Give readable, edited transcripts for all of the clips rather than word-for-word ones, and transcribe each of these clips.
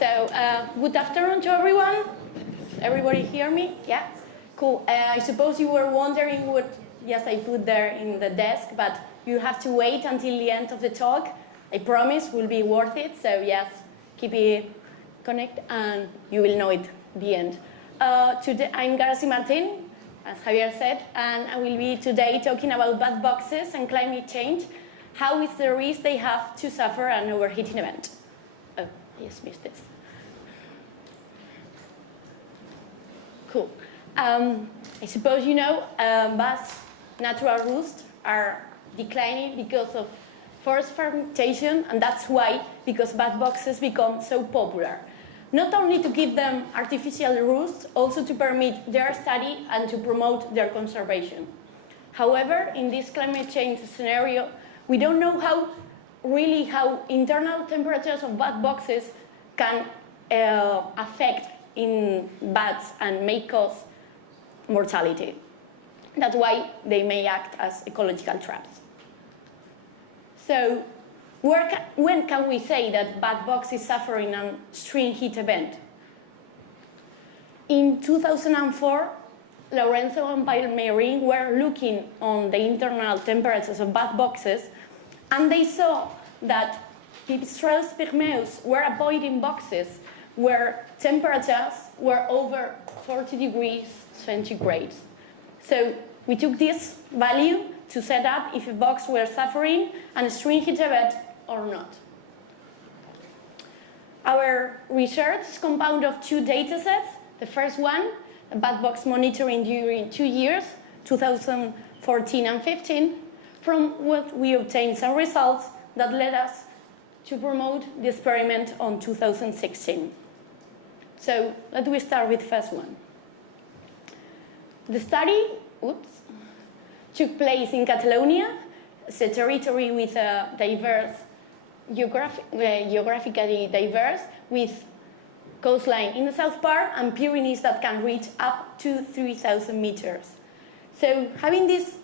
Good afternoon to everyone. Everybody hear me? Yeah? Cool. I suppose you were wondering what, yes, I put there in the desk, but you have to wait until the end of the talk. I promise will be worth it. So yes, keep it connected and you will know it at the end. Today, I'm Garazi Martin, as Javier said, and I will be today talking about bad boxes and climate change. How is the risk they have to suffer an overheating event? Oh, I just missed this. Cool. I suppose you know vast natural roosts are declining because of forest fermentation, and that's why, because bad boxes become so popular. Not only to give them artificial roosts, also to permit their study and to promote their conservation. However, in this climate change scenario, we don't know how internal temperatures of bad boxes can affect in bats and may cause mortality. That's why they may act as ecological traps. So when can we say that bad box is suffering an extreme heat event? In 2004, Lorenzo and Palmeirin were looking on the internal temperatures of bad boxes, and they saw that Pipistrellus pygmaeus were avoiding boxes where temperatures were over 40 degrees centigrade. So we took this value to set up if a box were suffering an extreme heat event or not. Our research is compounded of two data sets. The first one, a bad box monitoring during 2 years, 2014 and 15, from what we obtained some results that led us to promote the experiment on 2016. So let me start with the first one. The study took place in Catalonia. It's a territory with a diverse, geographically diverse, with coastline in the south part and Pyrenees that can reach up to 3,000 meters. So having these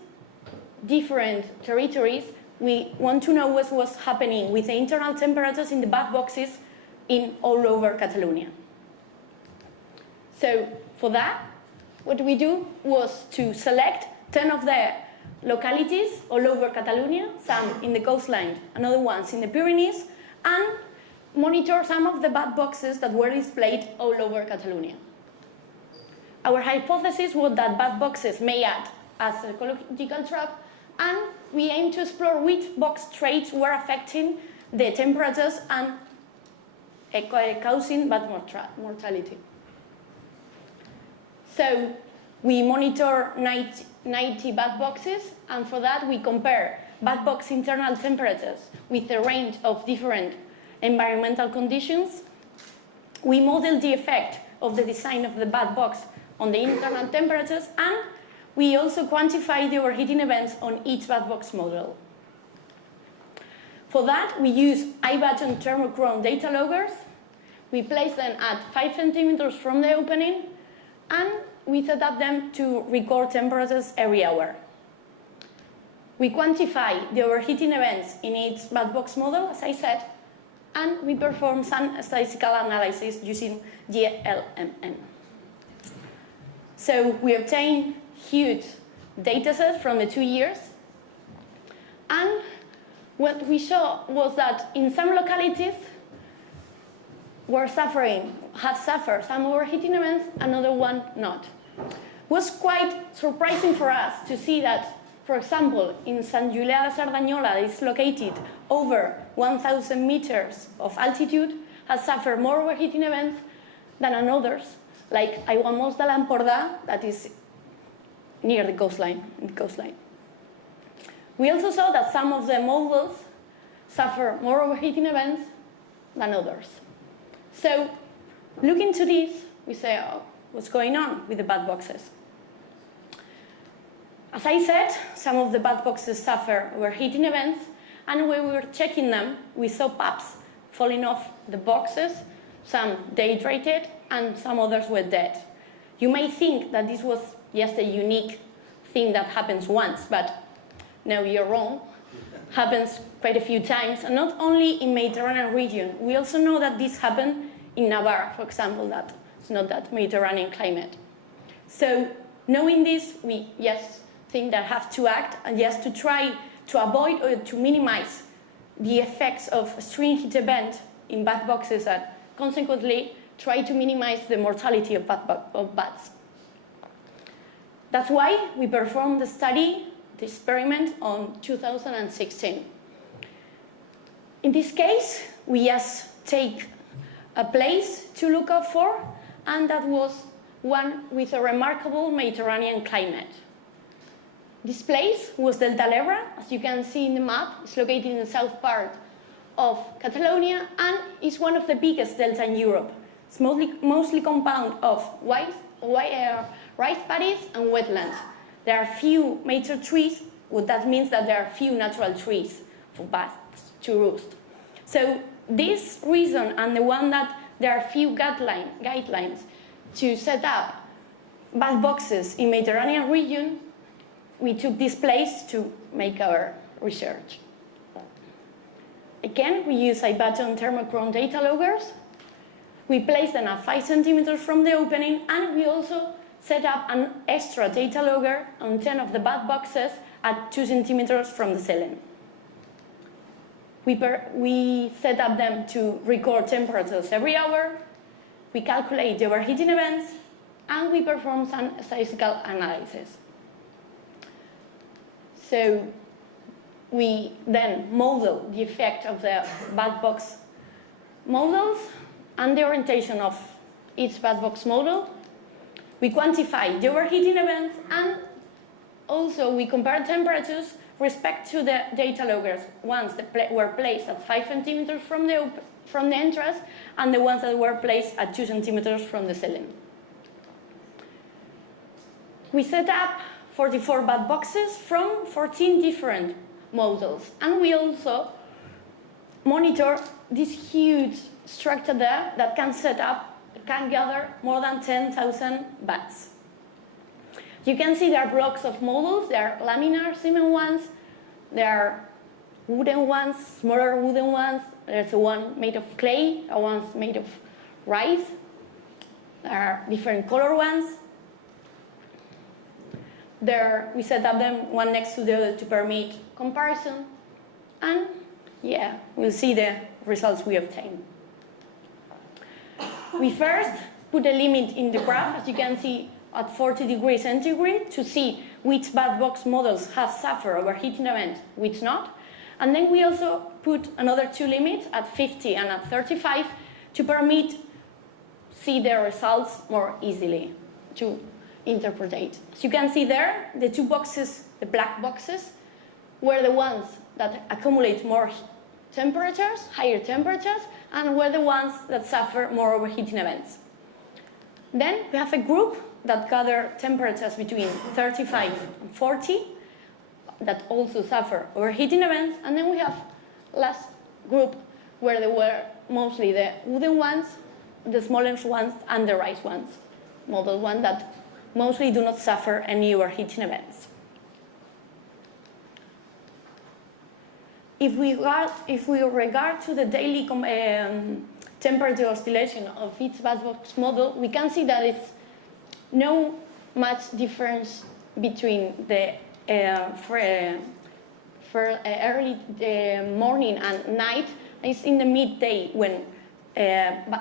different territories, we want to know what was happening with the internal temperatures in the bad boxes in all over Catalonia. So for that, what we do was to select 10 of the localities all over Catalonia, some in the coastline, another ones in the Pyrenees, and monitor some of the bad boxes that were displayed all over Catalonia. Our hypothesis was that bad boxes may act as an ecological trap, and we aim to explore which box traits were affecting the temperatures and causing bad mortality. So we monitor 90 bad boxes, and for that we compare bad box internal temperatures with a range of different environmental conditions. We model the effect of the design of the bad box on the internal temperatures, and we also quantify the overheating events on each bad box model. For that, we use eye-button thermochron data loggers. We place them at 5 centimeters from the opening, and we set up them to record temperatures every hour. We quantify the overheating events in each bad box model, as I said, and we perform some statistical analysis using GLMN. So we obtain huge data sets from the 2 years, and what we saw was that in some localities have suffered some overheating events, another one not. It was quite surprising for us to see that, for example, in Sant Julià de Cerdanyola, is located over 1,000 meters of altitude, has suffered more overheating events than others, like Aiguamolls de l'Empordà, that is near the coastline. We also saw that some of the models suffer more overheating events than others. So, looking to this, we say, oh, what's going on with the bad boxes? As I said, some of the bad boxes suffer overheating events, and when we were checking them, we saw pups falling off the boxes, some dehydrated, and some others were dead. You may think that this was just a unique thing that happens once, but no, you're wrong. Happens quite a few times, and not only in Mediterranean region. We also know that this happened in Navarre, for example, that it's not that Mediterranean climate. So knowing this, we think that have to act and to try to avoid or to minimize the effects of extreme heat event in bat boxes and consequently try to minimize the mortality of bats. That's why we performed the study, the experiment, on 2016. In this case, we just take a place to look out for, and that was one with a remarkable Mediterranean climate. This place was Delta Lebre, as you can see in the map. It's located in the south part of Catalonia and is one of the biggest delta in Europe. It's mostly compounded of rice paddies and wetlands. There are few major trees, what that means that there are few natural trees for bats to roost. So this reason and the one that there are few guidelines to set up bat boxes in Mediterranean region, we took this place to make our research. Again, we use iButton thermochron data loggers. We place them at 5 centimeters from the opening, and we also set up an extra data logger on 10 of the bat boxes at 2 centimeters from the ceiling. We set up them to record temperatures every hour, we calculate the overheating events, and we perform some statistical analysis. So we then model the effect of the bat box models and the orientation of each bat box model. We quantify the overheating events, and also we compare temperatures respect to the data loggers, ones that were placed at 5 centimeters from the entrance and the ones that were placed at 2 centimeters from the ceiling. We set up 44 bat boxes from 14 different models, and we also monitor this huge structure there that can gather more than 10,000 bats. You can see there are blocks of models. There are laminar cement ones, there are wooden ones, smaller wooden ones. There's one made of clay, one made of rice. There are different color ones. There, we set up them one next to the other to permit comparison, and we'll see the results we obtain. We first put a limit in the graph, as you can see, at 40 degrees centigrade to see which bat box models have suffered overheating event, which not. And then we also put another two limits at 50 and at 35 to permit see the results more easily to interpret. As you can see there, the two boxes, the black boxes, were the ones that accumulate more temperatures, higher temperatures, and were the ones that suffer more overheating events. Then we have a group that gather temperatures between 35 and 40 that also suffer overheating events, and then we have last group where they were mostly the wooden ones, the smallest ones, and the rice ones, model one that mostly do not suffer any overheating events. If we regard to the daily temperature oscillation of each bat box model, we can see that it's no much difference between the early morning and night. It's in the midday when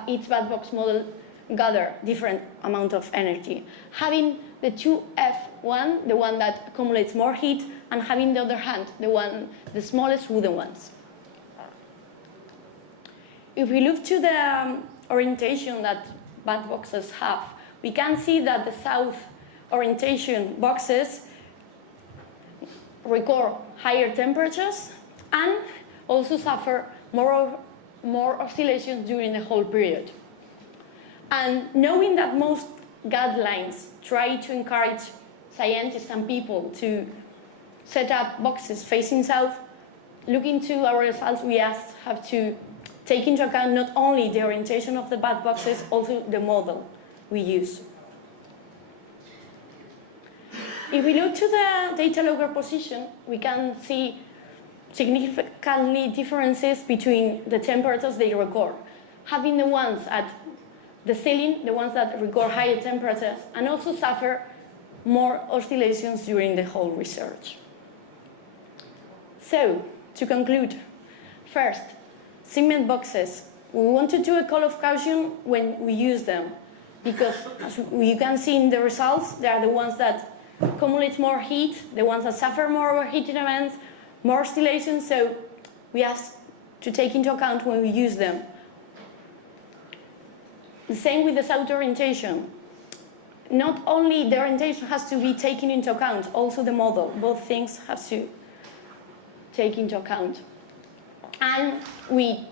each bat box model gather different amount of energy. Having the 2F1, the one that accumulates more heat, and having the other hand, the smallest wooden ones. If we look to the orientation that bat boxes have, we can see that the south orientation boxes record higher temperatures and also suffer more oscillations during the whole period. And knowing that most guidelines try to encourage scientists and people to set up boxes facing south, looking to our results, we have to take into account not only the orientation of the bat boxes, also the model we use. If we look to the data logger position, we can see significantly differences between the temperatures they record. having the ones at the ceiling, the ones that record higher temperatures, and also suffer more oscillations during the whole research. So, to conclude, first, cement boxes. We want to do a call of caution when we use them, because as you can see in the results, they are the ones that accumulate more heat, the ones that suffer more overheating events, more oscillations, so we have to take into account when we use them. The same with the south orientation. Not only the orientation has to be taken into account, also the model. Both things have to take into account. And we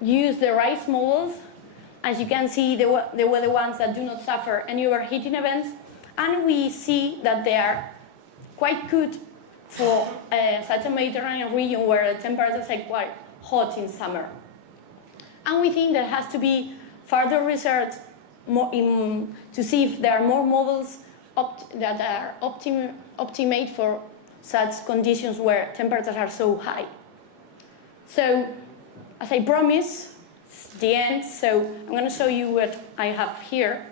use the rise models. As you can see, they were the ones that do not suffer any overheating events. And we see that they are quite good for such a Mediterranean region where the temperatures are quite hot in summer. And we think there has to be further research to see if there are more models that are optimate for such conditions where temperatures are so high. So, as I promised, it's the end, so I'm going to show you what I have here.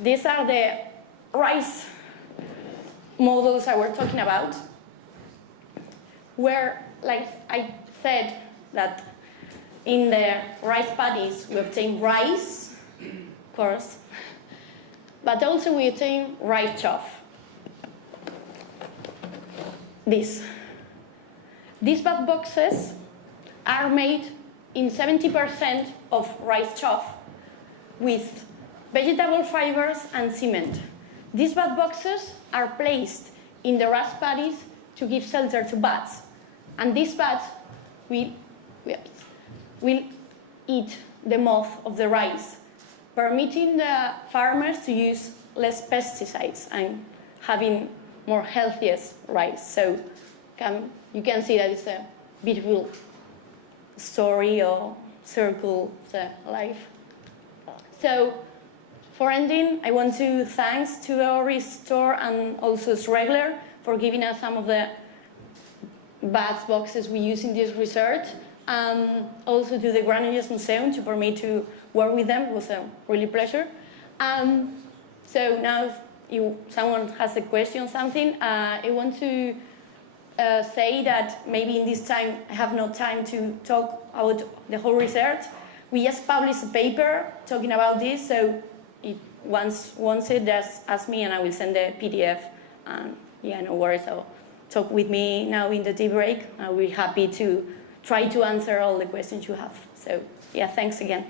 These are the rise models I were talking about, where, like I said, that in the rice paddies we obtain rice, of course, but also we obtain rice chaff. These bath boxes are made in 70% of rice chaff with vegetable fibers and cement. These bath boxes are placed in the rice paddies to give shelter to bats. And these bats will eat the moth of the rice, permitting the farmers to use less pesticides and having more healthiest rice. So you can see that it's a beautiful story or circle of life. So for ending, I want to thank to our store and also Regler for giving us some of the bath boxes we use in this research. Also to the Granollers Museum to permit to work with them. It was a really pleasure. So now if someone has a question or something, I want to say that maybe in this time I have no time to talk about the whole research. We just published a paper talking about this, so if wants it, just ask me and I will send the PDF. And yeah, no worries. So talk with me now in the tea break. I'll be happy to try to answer all the questions you have. So yeah, thanks again.